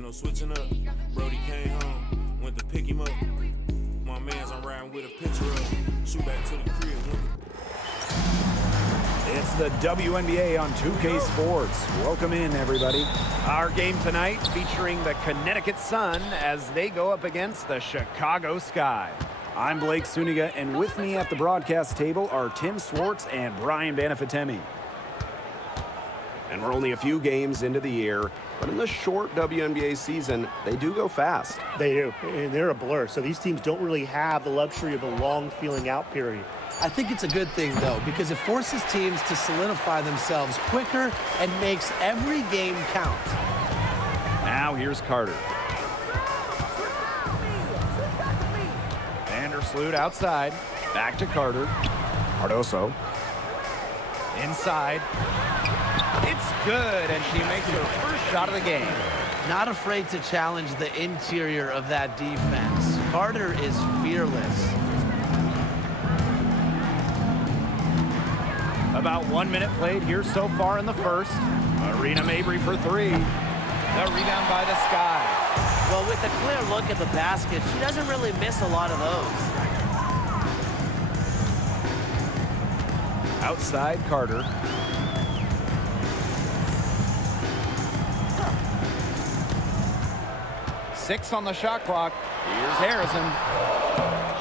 Ain't no switching up. Brody came home, went to pick him up. My mans, I'm riding with a picture of. Shoot back to the crib. It's the WNBA on 2K Sports. Welcome in, everybody. Our game tonight featuring the Connecticut Sun as they go up against the Chicago Sky. I'm Blake Suniga, and with me at the broadcast table are Tim Swartz and Brian Banafitemi. And we're only a few games into the year, but in the short WNBA season, they do go fast. They do, and they're a blur. So these teams don't really have the luxury of a long feeling out period. I think it's a good thing, though, because it forces teams to solidify themselves quicker and makes every game count. Now here's Carter. Vandersloot outside. Back to Carter. Cardoso. Inside. It's good, and she makes her first shot of the game. Not afraid to challenge the interior of that defense. Carter is fearless. About 1 minute played here so far in the first. Marina Mabry for three. The rebound by the Sky. Well, with a clear look at the basket, she doesn't really miss a lot of those. Outside Carter. Six on the shot clock. Here's Harrison.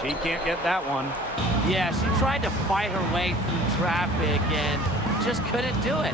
She can't get that one. Yeah, she tried to fight her way through traffic and just couldn't do it.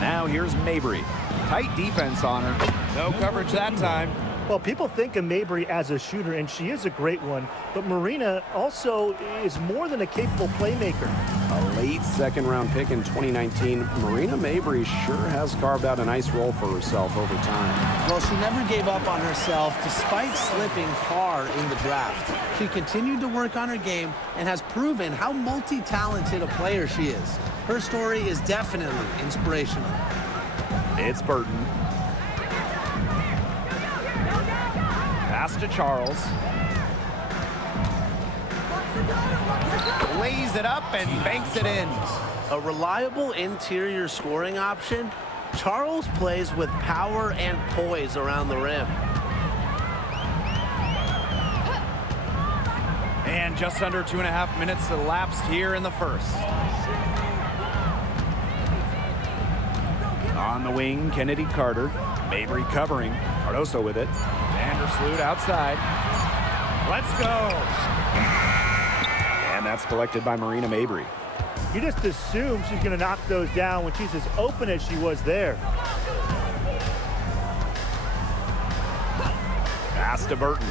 Now here's Mabry. Tight defense on her. No coverage that time. Well, people think of Mabry as a shooter, and she is a great one, but Marina also is more than a capable playmaker. A late second-round pick in 2019, Marina Mabry sure has carved out a nice role for herself over time. Well, she never gave up on herself despite slipping far in the draft. She continued to work on her game and has proven how multi-talented a player she is. Her story is definitely inspirational. It's Burton. Pass to Charles. Lays it up and banks it in. A reliable interior scoring option, Charles plays with power and poise around the rim. And just under 2.5 minutes elapsed here in the first. On the wing, Kennedy Carter. Mabry covering. Cardoso with it. Vandersloot outside. Let's go. And that's collected by Marina Mabry. You just assume she's going to knock those down when she's as open as she was there. Pass to Burton.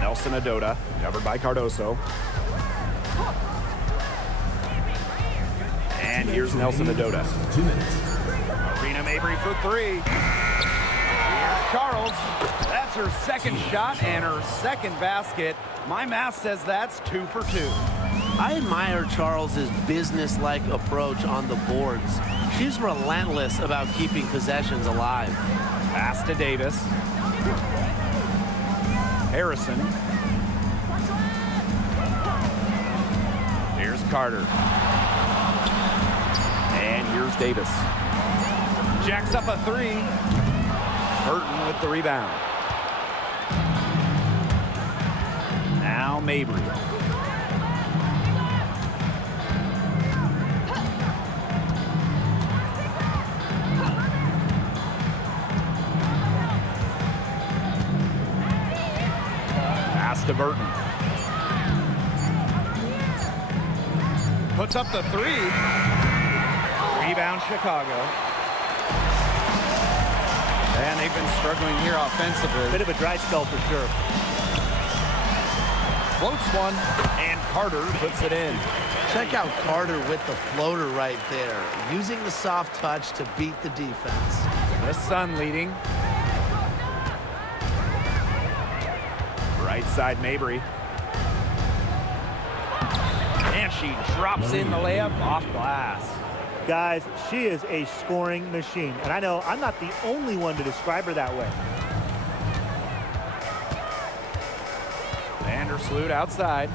Nelson Adota, covered by Cardoso. And here's Nelson Adota. 2 minutes. Marina Mabry for three. Here's Charles. That's her second shot and her second basket. My math says that's 2 for 2. I admire Charles's business-like approach on the boards. She's relentless about keeping possessions alive. Pass to Davis. Harrison. Here's Carter. And here's Davis. Jacks up a three. Burton with the rebound. Now Mabry. Pass to Burton. Puts up the three. Rebound Chicago. And they've been struggling here offensively. Bit of a dry spell for sure. Floats one, and Carter puts it in. Check out Carter with the floater right there, using the soft touch to beat the defense. The Sun leading. Right side Mabry. And she drops in the layup off glass. Guys, she is a scoring machine. And I know I'm not the only one to describe her that way. Vandersloot outside.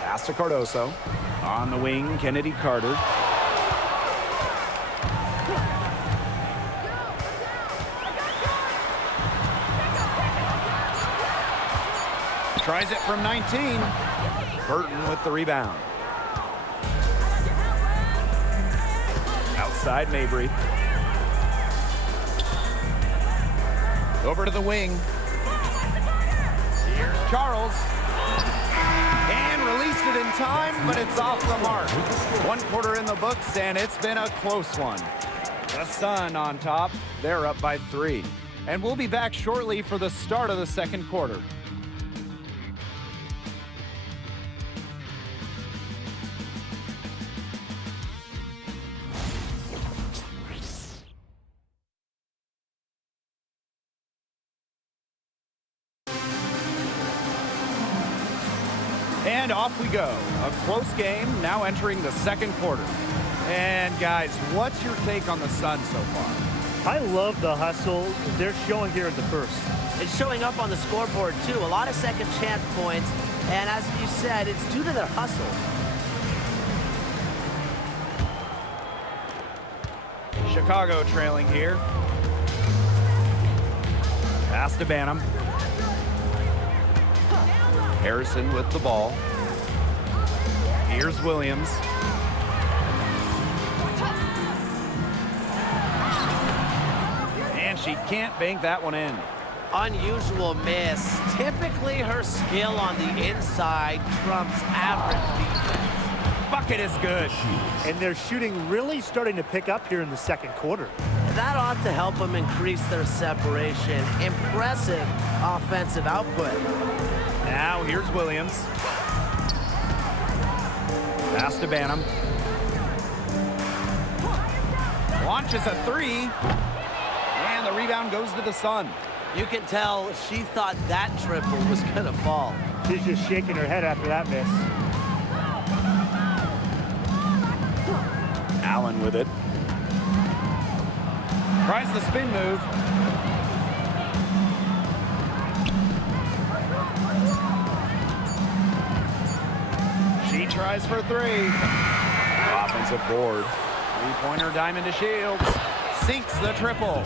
Pass to Cardoso. On the wing, Kennedy Carter. Tries it from 19. Burton with the rebound. Outside Mabry. Over to the wing. Here's Charles. And released it in time, but it's off the mark. 1 quarter in the books, and it's been a close one. The Sun on top. They're up by 3. And we'll be back shortly for the start of the second quarter. And off we go. A close game now entering the second quarter. And guys, what's your take on the Sun so far? I love the hustle they're showing here in the first. It's showing up on the scoreboard, too. A lot of second chance points. And as you said, it's due to their hustle. Chicago trailing here. Pass to Banham. Harrison with the ball. Here's Williams. And she can't bank that one in. Unusual miss. Typically, her skill on the inside trumps average defense. Bucket is good. And their shooting really starting to pick up here in the second quarter. That ought to help them increase their separation. Impressive offensive output. Now here's Williams. Pass to Banham. Launches a 3. And the rebound goes to the Sun. You can tell she thought that triple was going to fall. She's just shaking her head after that miss. Allen with it. Tries the spin move. She tries for 3. Offensive board. 3-pointer diamond to Shields. Sinks the triple.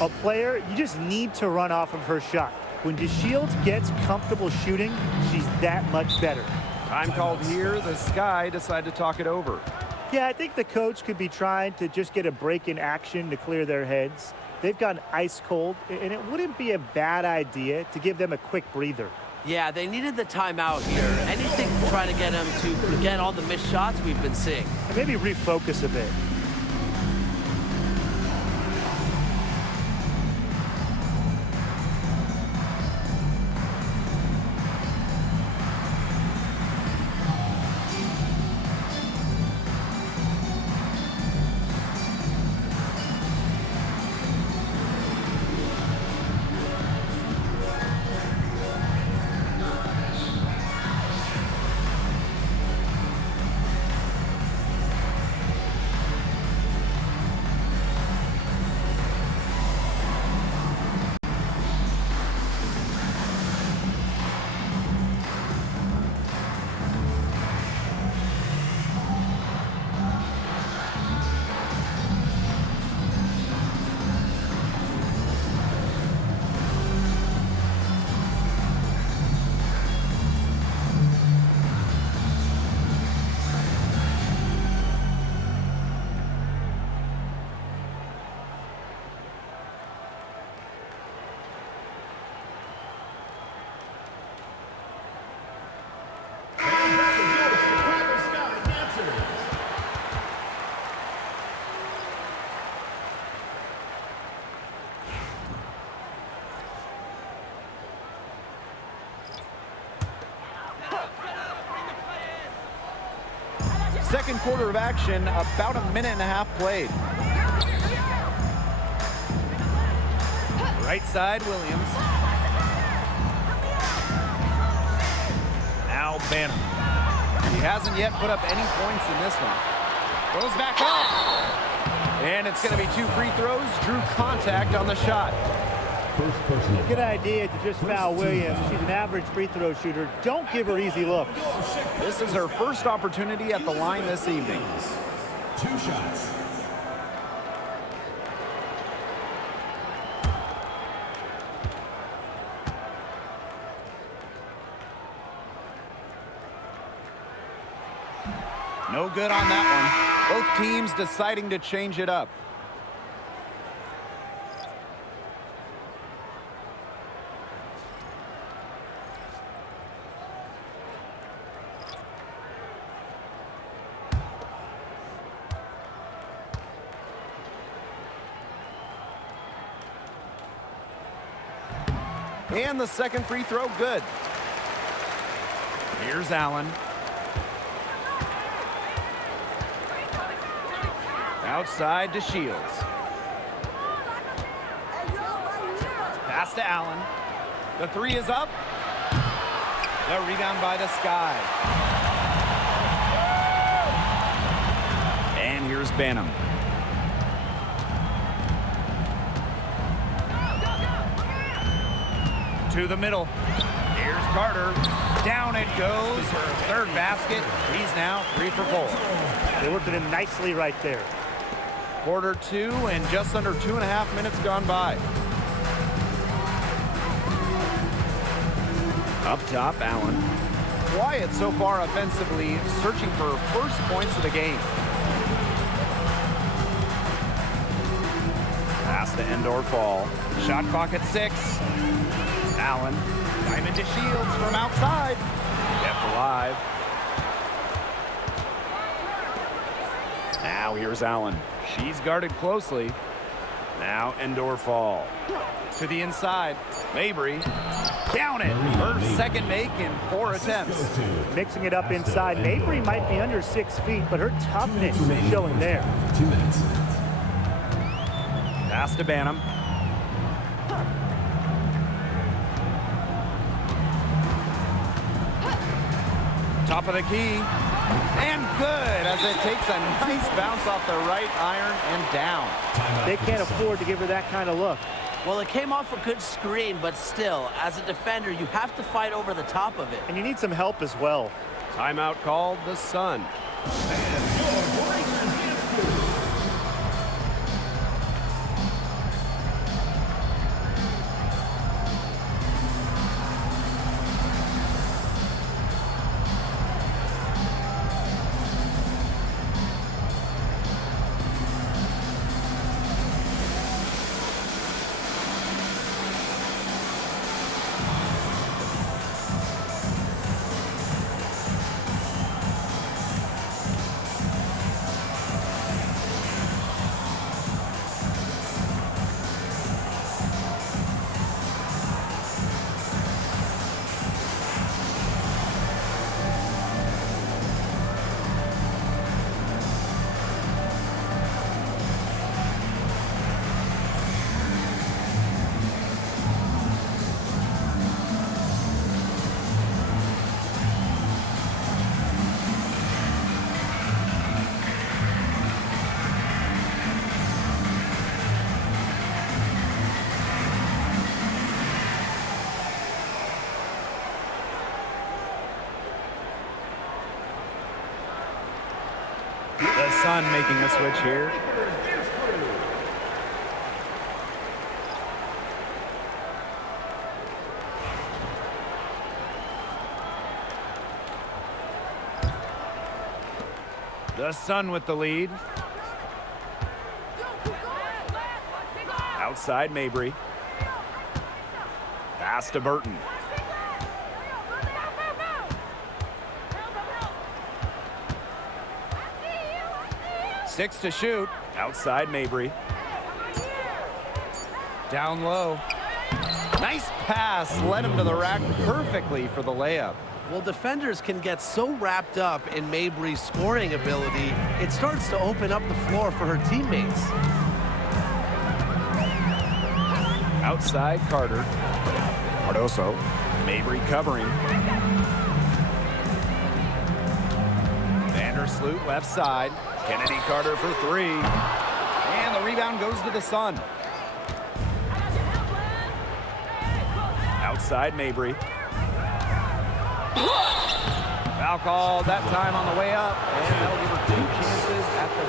A player, you just need to run off of her shot. When DeShields gets comfortable shooting, she's that much better. Time called here. The Sky decide to talk it over. Yeah, I think the coach could be trying to just get a break in action to clear their heads. They've gone ice cold, and it wouldn't be a bad idea to give them a quick breather. Yeah, they needed the timeout here. Anything to try to get them to forget all the missed shots we've been seeing. And maybe refocus a bit. Second quarter of action, about a minute and a half played. Right side, Williams. Now Banham. He hasn't yet put up any points in this one. Goes back up. And it's going to be 2 free throws. Drew contact on the shot. Good idea to just foul Williams. She's an average free throw shooter. Don't give her easy looks. This is her first opportunity at the line this evening. 2 shots. good on that one. Both teams deciding to change it up. And the second free throw, good. Here's Allen. Outside to Shields. Pass to Allen. The three is up. The rebound by the Sky. And here's Banham. To the middle. Here's Carter. Down it goes. Her third basket. He's now 3 for 4. They're working him nicely right there. Quarter 2 and just under 2.5 minutes gone by. Up top, Allen. Quiet so far offensively, searching for first points of the game. Pass to Endor Fall. Shot clock at 6. Allen. Diamond to Shields from outside. Kept alive. Now here's Allen. She's guarded closely. Now Endor Fall. To the inside. Mabry. Down it. Her second make in 4 attempts. Mixing it up inside. Mabry might be under 6 feet, but her toughness is showing there. 2 minutes. Pass to Banham. Top of the key. And good as it takes a nice bounce off the right iron and down. They can't afford to give her that kind of look. Well, it came off a good screen, but still, as a defender, you have to fight over the top of it. And you need some help as well. Timeout called, the Sun. The Sun making a switch here. The Sun with the lead. Outside Mabry. Pass to Burton. Six to shoot. Outside Mabry. Down low. Nice pass. Led him to the rack perfectly for the layup. Well, defenders can get so wrapped up in Mabry's scoring ability, it starts to open up the floor for her teammates. Outside Carter. Cardoso. Mabry covering. Vandersloot left side. Kennedy Carter for 3. And the rebound goes to the Sun. Outside Mabry. Foul called that time on the way up. And that'll give her 2 chances at the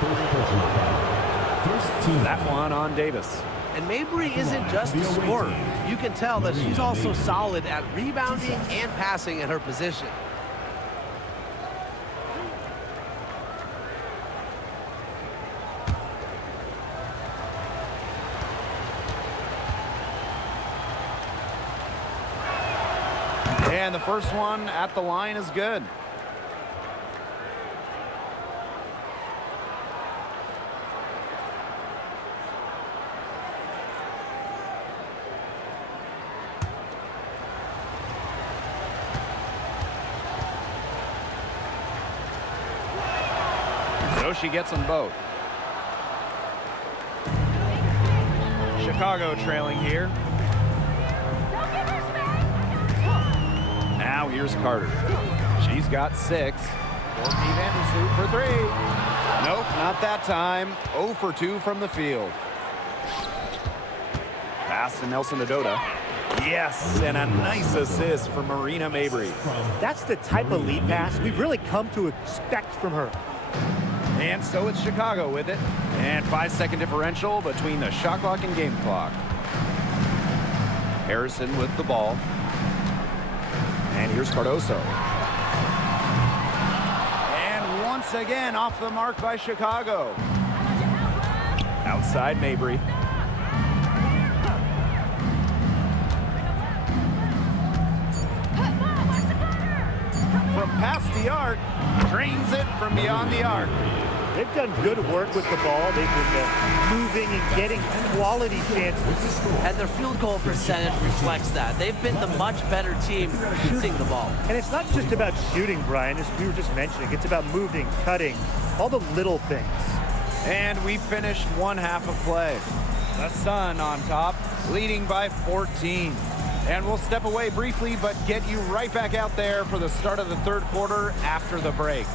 first team. That one on Davis. And Mabry isn't just a scorer. You can tell that she's also solid at rebounding and passing at her position. And the first one at the line is good. So she gets them both. Chicago trailing here. Now here's Carter. She's got 6. Courtney Vandersloot for 3. Nope, not that time. 0 for 2 from the field. Pass to Nelson Adota. Yes, and a nice assist from Marina Mabry. That's the type of lead pass we've really come to expect from her. And so it's Chicago with it. And 5-second differential between the shot clock and game clock. Harrison with the ball. And here's Cardoso. And once again off the mark by Chicago. Outside Mabry. From past the arc, drains it from beyond the arc. They've done good work with the ball. They've been moving and getting quality chances. And their field goal percentage reflects that. They've been the much better team shooting the ball. And it's not just about shooting, Brian, as we were just mentioning. It's about moving, cutting, all the little things. And we finished one half of play. The Sun on top, leading by 14. And we'll step away briefly, but get you right back out there for the start of the third quarter after the break.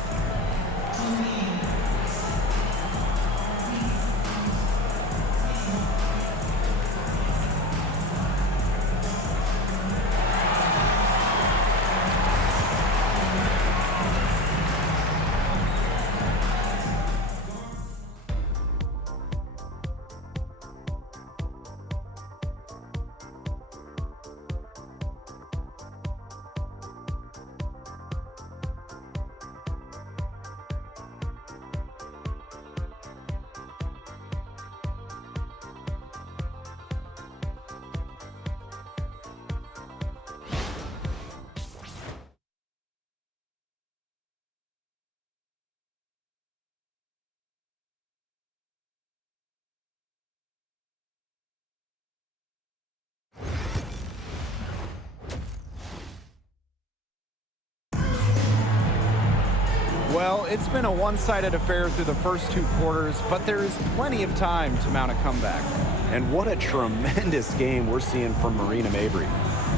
Well, it's been a one-sided affair through the first 2 quarters, but there is plenty of time to mount a comeback. And what a tremendous game we're seeing from Marina Mabry.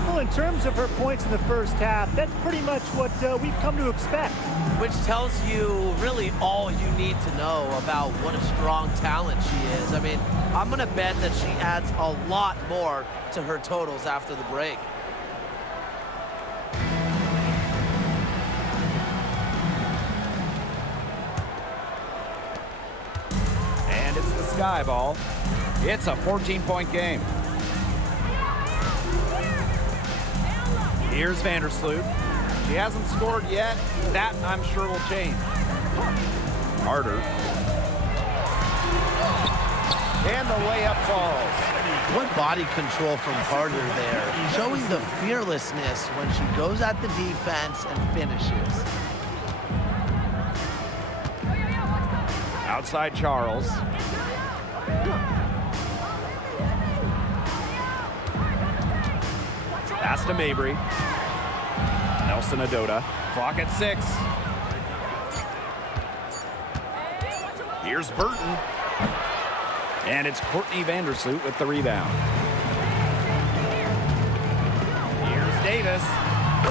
Well, in terms of her points in the first half, that's pretty much what we've come to expect. Which tells you really all you need to know about what a strong talent she is. I mean, I'm going to bet that she adds a lot more to her totals after the break. And it's the sky ball. It's a 14-point game. Here's Vandersloot. She hasn't scored yet. That, I'm sure, will change. Carter. And the layup falls. What body control from Carter there, showing the fearlessness when she goes at the defense and finishes. Outside Charles. Pass to Mabry. Nelson Adota. Clock at 6. Here's Burton. And it's Courtney Vandersloot with the rebound. Here's Davis.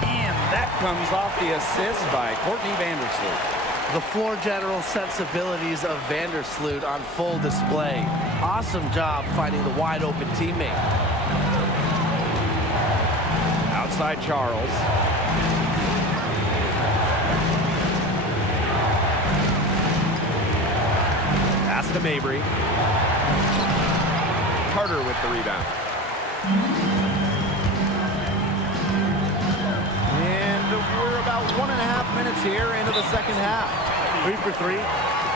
And that comes off the assist by Courtney Vandersloot. The floor general sensibilities of Vandersloot on full display. Awesome job finding the wide open teammate. Outside Charles. Pass to Mabry. Carter with the rebound. And we're about 1.5 minutes here into the second half. 3 for 3.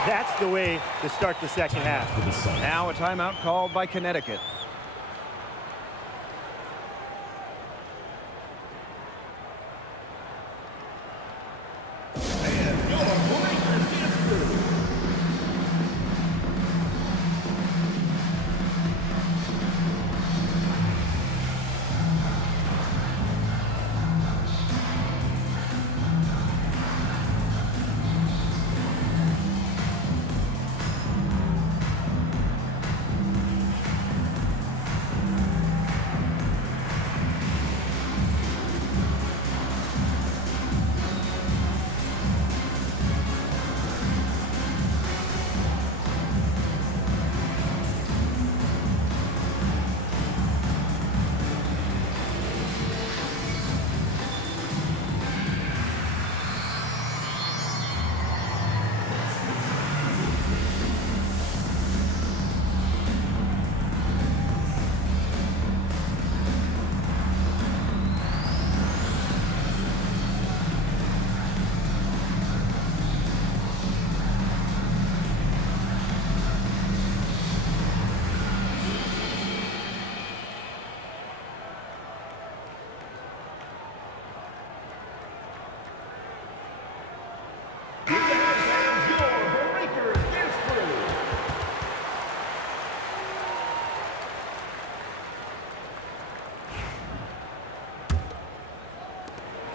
That's the way to start the second half. Now a timeout called by Connecticut.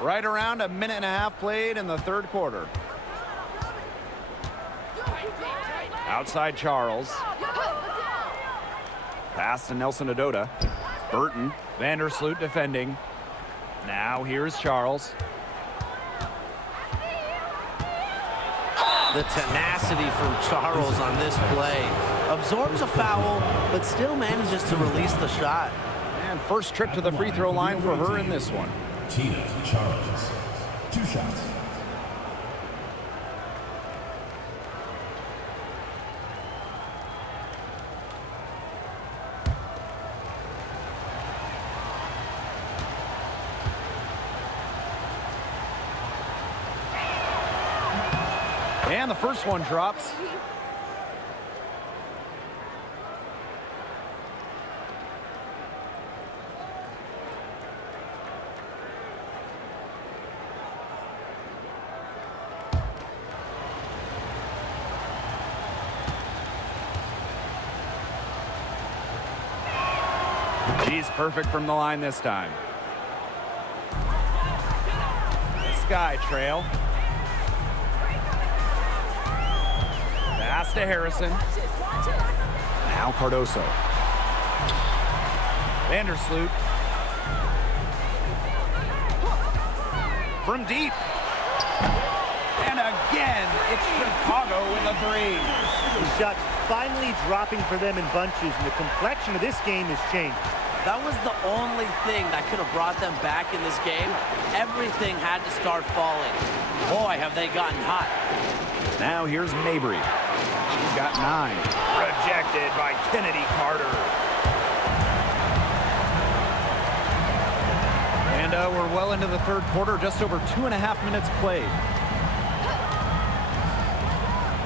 Right around a minute and a half played in the third quarter. Outside Charles. Pass to Nelson Adota. Burton. Vandersloot defending. Now here's Charles. The tenacity from Charles on this play. Absorbs a foul, but still manages to release the shot. And first trip to the free throw line for her in this one. Tina Charles. 2 shots. And the first one drops. She's perfect from the line this time. Sky trail. Pass to Harrison. Now Cardoso. Vandersloot. From deep. And again, it's Chicago with a 3. The shot finally dropping for them in bunches, and the complexion of this game has changed. That was the only thing that could have brought them back in this game. Everything had to start falling. Boy, have they gotten hot. Now here's Mabry. She's got 9. Rejected by Kennedy Carter. And we're well into the third quarter, just over 2.5 minutes played.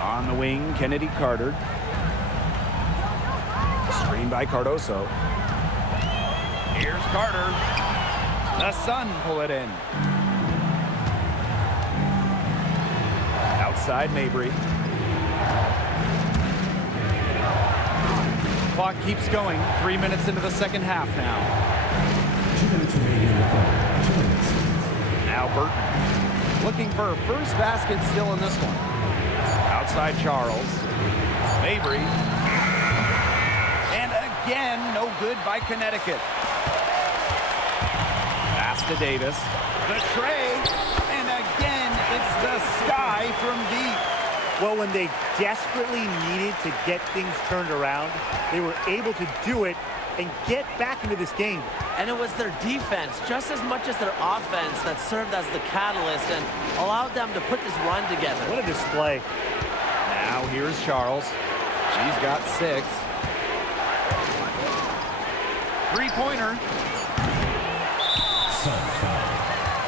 On the wing, Kennedy Carter. Screen by Cardoso. Here's Carter. The Sun pull it in. Outside Mabry. Clock keeps going. 3 minutes into the second half now. 2 minutes remaining in the quarter. 2 minutes. Now Burton. Looking for her first basket still in this one. Outside Charles. Mabry. And again, no good by Connecticut. Pass to Davis. The tray. And again, it's the Sky from deep. Well, when they desperately needed to get things turned around, they were able to do it and get back into this game. And it was their defense, just as much as their offense, that served as the catalyst and allowed them to put this run together. What a display. Now here's Charles. She's got 6. Three-pointer. Sun foul.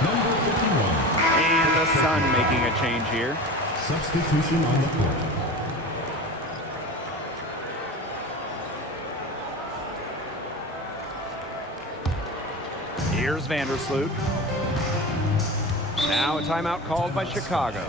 Number 51. And the Sun making a change here. Substitution on the court. Here's Vandersloot. Now a timeout called by Chicago.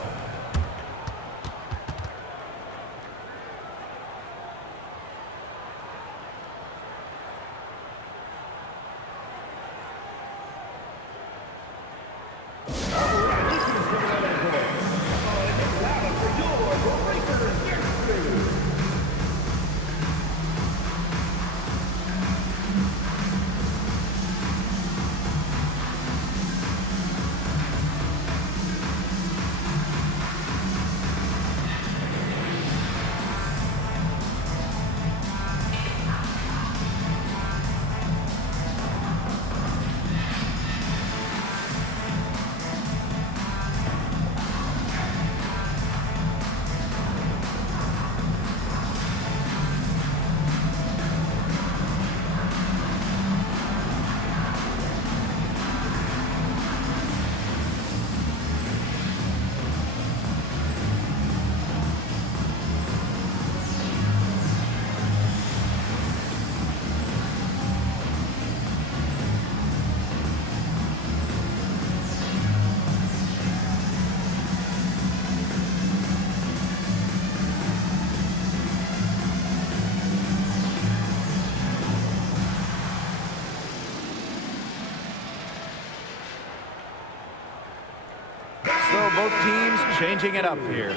both teams changing it up here.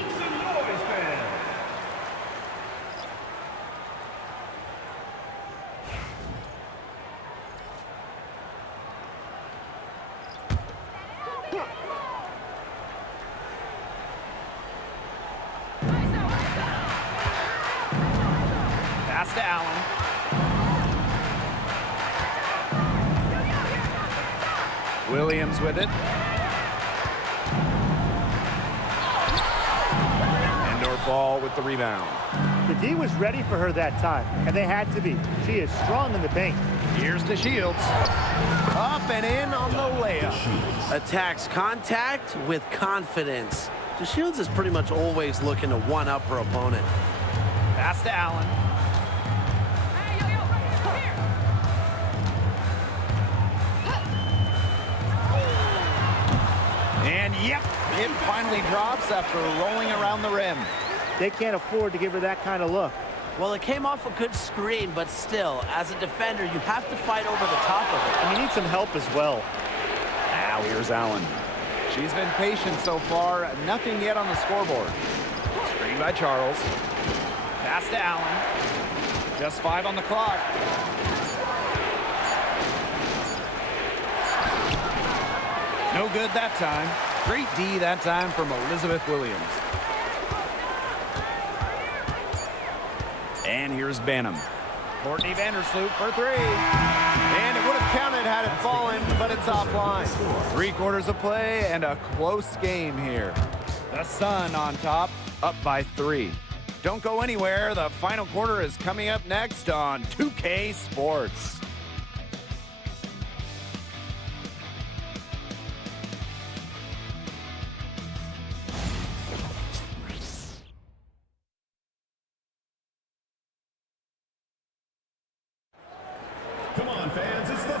Pass to Allen. Williams with it. And Norfall with the rebound. The D was ready for her that time, and they had to be. She is strong in the paint. Here's to Shields. Up and in on the layup. Attacks contact with confidence. DeShields is pretty much always looking to one-up her opponent. Pass to Allen. And yep, it finally drops after rolling around the rim. They can't afford to give her that kind of look. Well, it came off a good screen, but still, as a defender, you have to fight over the top of it. And you need some help as well. Now here's Allen. She's been patient so far. Nothing yet on the scoreboard. Screen by Charles. Pass to Allen. Just 5 on the clock. No good that time. Great D that time from Elizabeth Williams. And here's Banham. Courtney Vandersloot for 3. And it would have counted had it fallen, but it's offline. 3 quarters of play and a close game here. The Sun on top, up by 3. Don't go anywhere. The final quarter is coming up next on 2K Sports.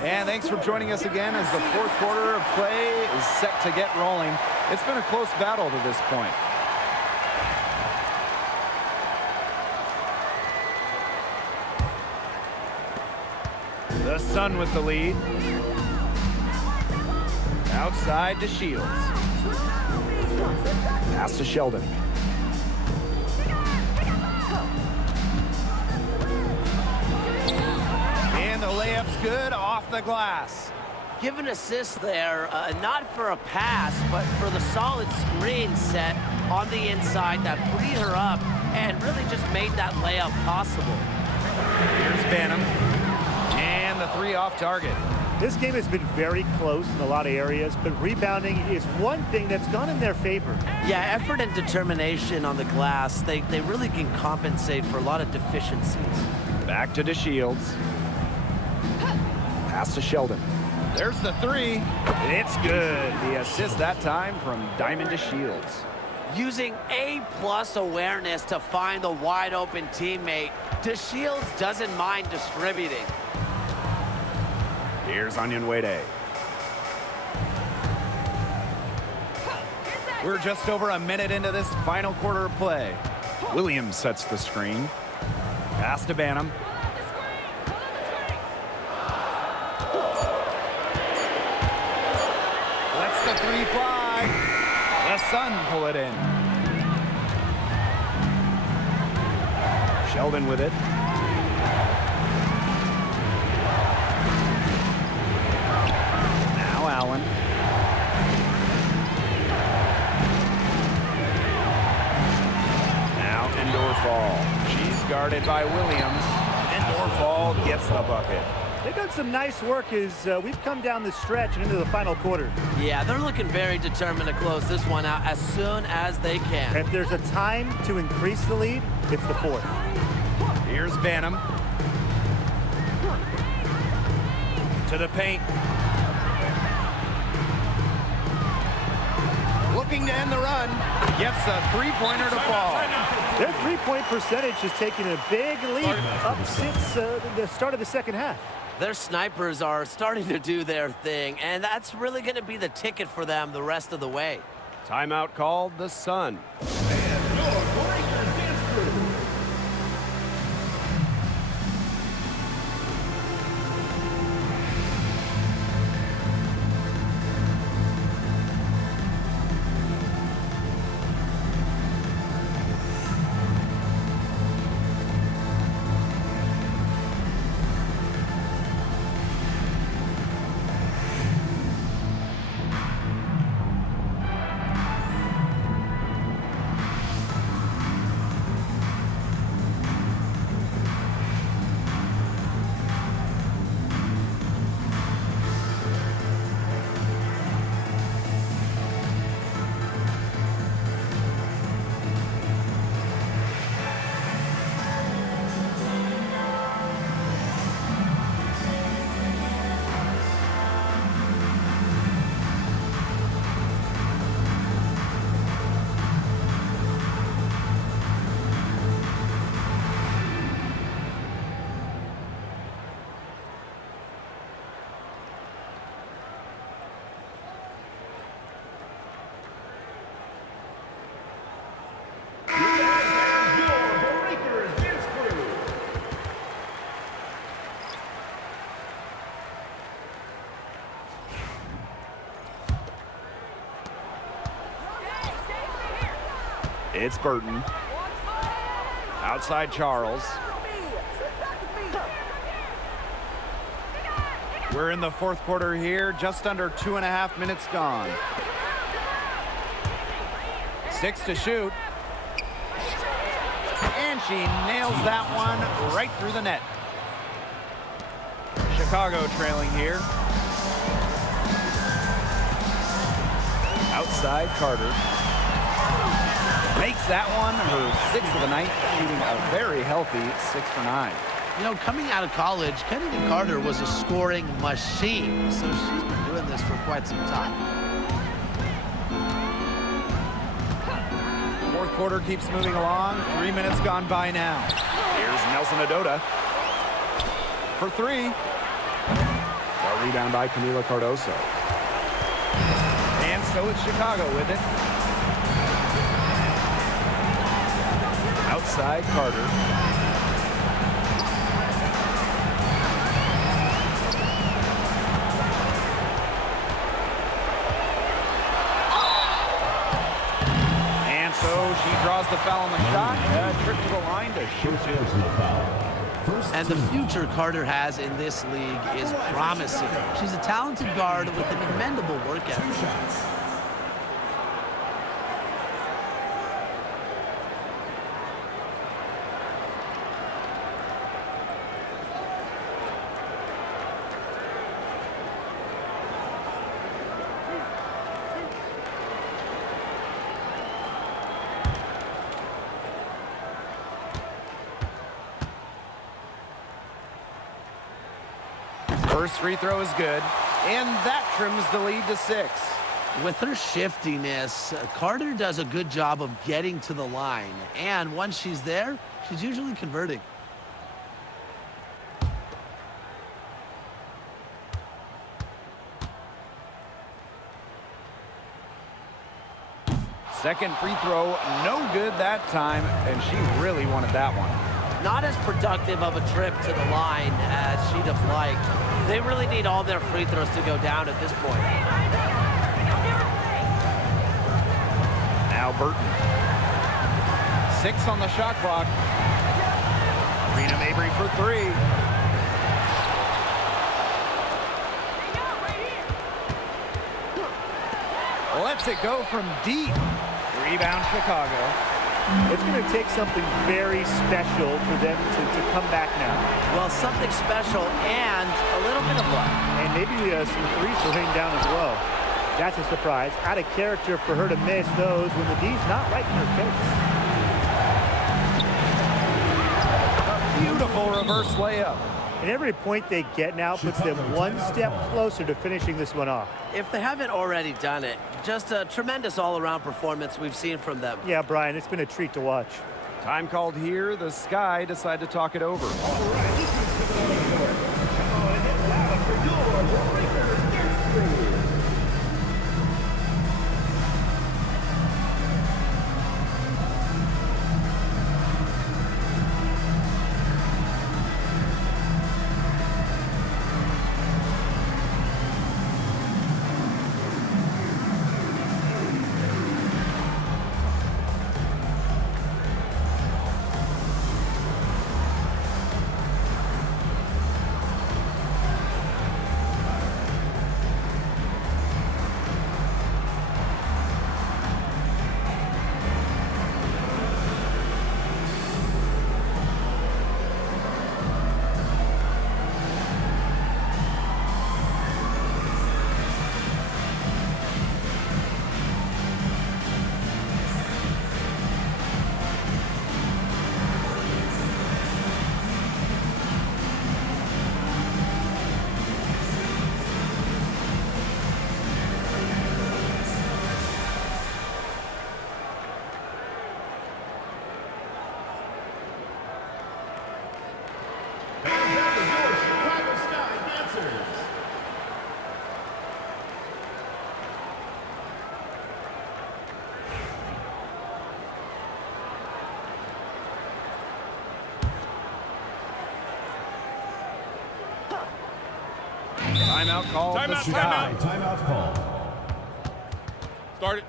And thanks for joining us again as the 4th quarter of play is set to get rolling. It's been a close battle to this point. The Sun with the lead. Outside to Shields. Pass to Sheldon. And the layup's good off the glass. Give an assist there, not for a pass, but for the solid screen set on the inside that freed her up and really just made that layup possible. Here's Banham. And the 3 off target. This game has been very close in a lot of areas, but rebounding is one thing that's gone in their favor. Yeah, effort and determination on the glass, they really can compensate for a lot of deficiencies. Back to DeShields. Pass to Sheldon. There's the 3. It's good. The assist that time from Diamond DeShields. Using A+ awareness to find the wide open teammate, DeShields doesn't mind distributing. Here's Onyenwede. We're just over a minute into this final quarter of play. Williams sets the screen. Pass to Banham. Lets the 3 fly. The Sun pull it in. Sheldon with it. Now Allen. Now Endorfall. She's guarded by Williams. Endorfall gets the bucket. They've done some nice work as we've come down the stretch and into the final quarter. Yeah, they're looking very determined to close this one out as soon as they can. If there's a time to increase the lead, it's the 4th. Here's Banham. To the paint. Looking to end the run. Gets a 3-pointer to fall. Their 3-point percentage has taken a big lead up since the start of the second half. Their snipers are starting to do their thing, and that's really going to be the ticket for them the rest of the way. Timeout called, the Sun. It's Burton. Outside Charles. We're in the fourth quarter here, just under 2.5 minutes gone. 6 to shoot. And she nails that one right through the net. Chicago trailing here. Outside Carter. Makes that one her 6th of the night, shooting a very healthy 6 for 9. You know, coming out of college, Kennedy Carter was a scoring machine, so she's been doing this for quite some time. Fourth quarter keeps moving along. 3 minutes gone by now. Here's Nelson Adota for 3. A rebound by Camila Cardoso. And so it's Chicago with it. Outside Carter. And so she draws the foul on the shot. Trip to the line to shoot 2. And the future Carter has in this league is promising. She's a talented guard with a commendable work ethic. First free throw is good, and that trims the lead to 6. With her shiftiness, Carter does a good job of getting to the line, and once she's there, she's usually converting. Second free throw, no good that time, and she really wanted that one. Not as productive of a trip to the line as she'd have liked. They really need all their free throws to go down at this point. Now Burton. 6 on the shot clock. Marina Mabry for 3. Lets it go from deep. Rebound Chicago. It's going to take something very special for them to come back now. Well, something special and a little bit of luck. And maybe some threes will hang down as well. That's a surprise. Out of character for her to miss those when the D's not right in her face. Beautiful reverse layup. And every point they get now puts them one step closer to finishing this one off. If they haven't already done it, just a tremendous all-around performance we've seen from them. Yeah, Brian, it's been a treat to watch. Time called here. The Sky decide to talk it over. Timeout called. The Sky. Timeout call. Start it.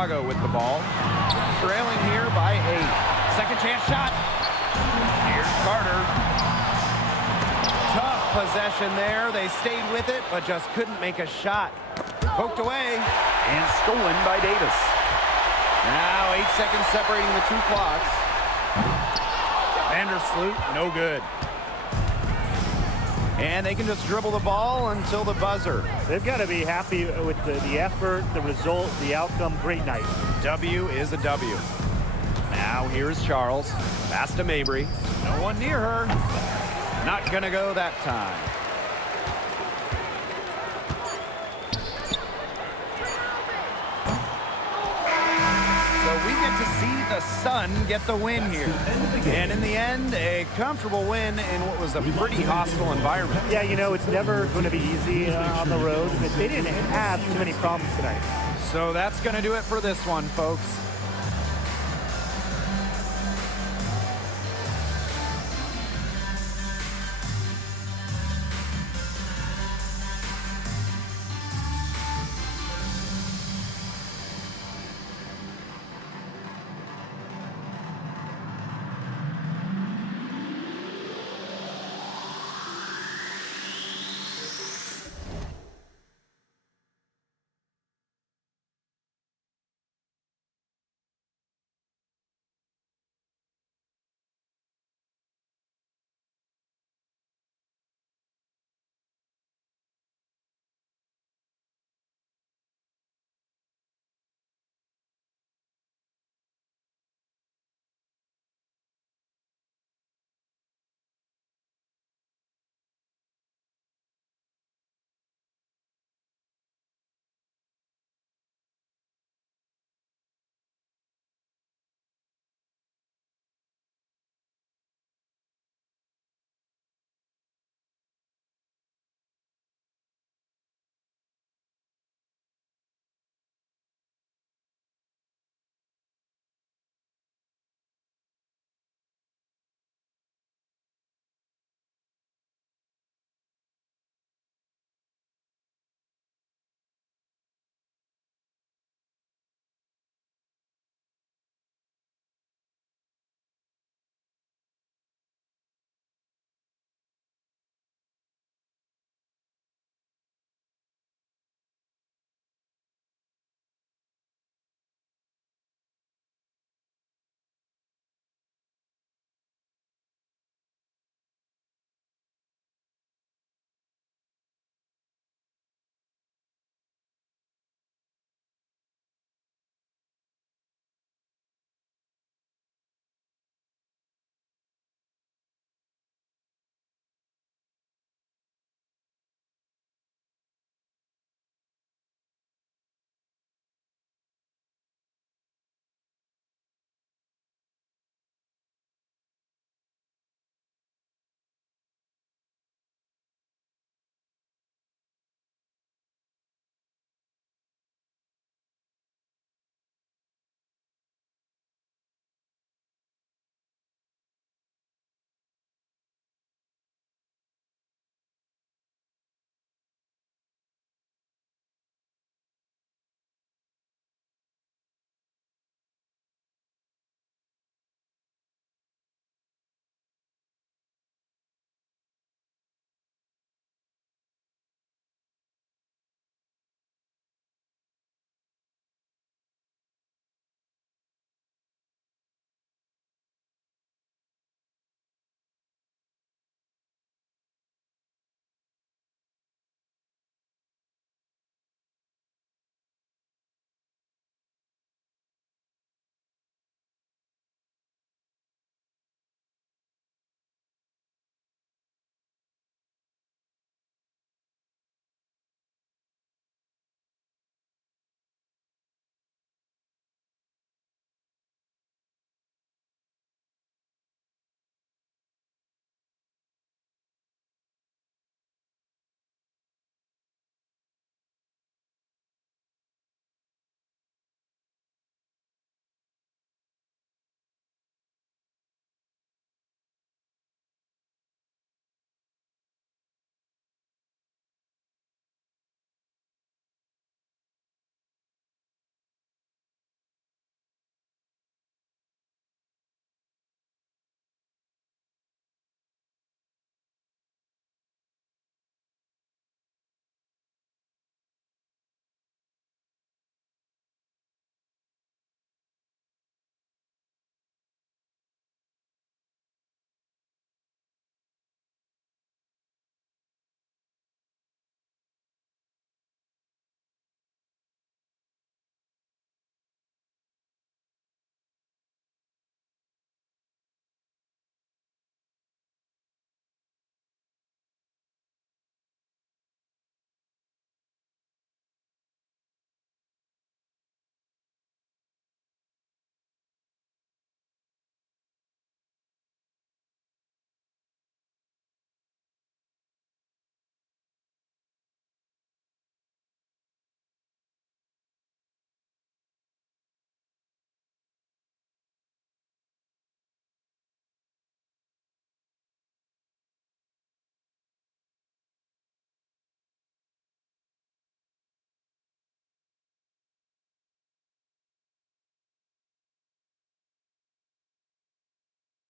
Chicago with the ball. Trailing here by 8. Second chance shot. Here's Carter. Tough possession there. They stayed with it, but just couldn't make a shot. Poked away and stolen by Davis. Now 8 seconds separating the two clocks. Vandersloot, no good. And they can just dribble the ball until the buzzer. They've got to be happy with the effort, the result, the outcome. Great night. W is a W. Now here's Charles. Pass to Mabry. No one near her. Not gonna go that time. So we get to see the Sun get the win here. And in the end, a comfortable win in what was a pretty hostile environment. Yeah, you know, it's never going to be easy on the road. But they didn't have too many problems tonight. So that's going to do it for this one, folks.